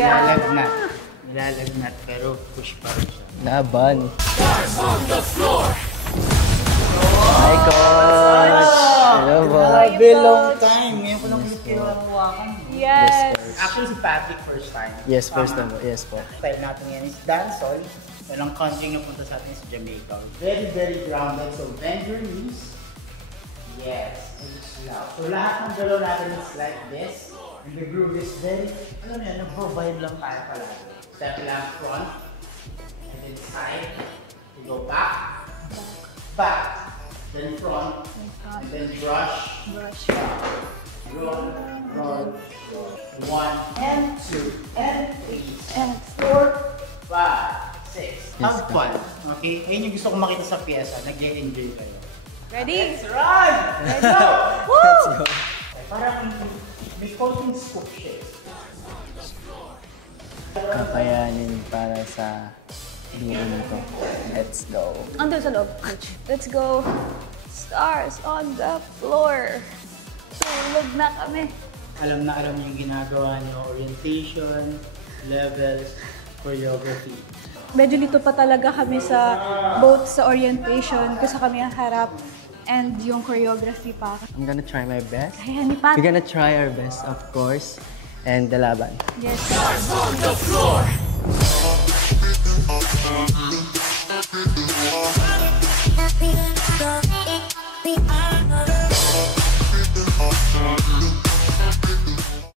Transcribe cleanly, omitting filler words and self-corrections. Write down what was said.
Nilalagnat. Nilalagnat pero push pa rin siya. Laban. Hi, Coach! Hello, boy. Long time. Ngayon ko lang ulit kinawakan. Yes. Actually, si Patrick first time. Yes, first time. Yes po. Style natin yan is dancehall. Walang country na punta sa atin sa Jamaica. Very, very grounded. So, bend your knees. Yes. So, lahat ng galaw natin is like this. And the groove is very, alam mo yan, nag-provide lang tayo palagi. Step lang front. And then side. You go back. Back. Then front. And then brush. Brush. Roll. Roll. 1 and 2 and 3 And 4, 5, 6. Have fun. Okay? Ayun yung gusto kong makita sa pyesa. Nag-enjoy kayo. ready? Let's run! Let's go! Let's go. Parang may coaching scoop siya. Kakayanin para sa duo ko. Let's go. Andun sa loob, coach. Let's go. Stars on the floor. Tulog na kami. Alam na alam yung ginagawa niyo. Orientation, levels, choreography. Medyo dito pa talaga kami sa both sa orientation, kasi kami ang harap, and yung choreography pa. I'm gonna try my best. Kaya ni Pat. We're gonna try our best, of course. And the laban. Yes. Stars on the floor.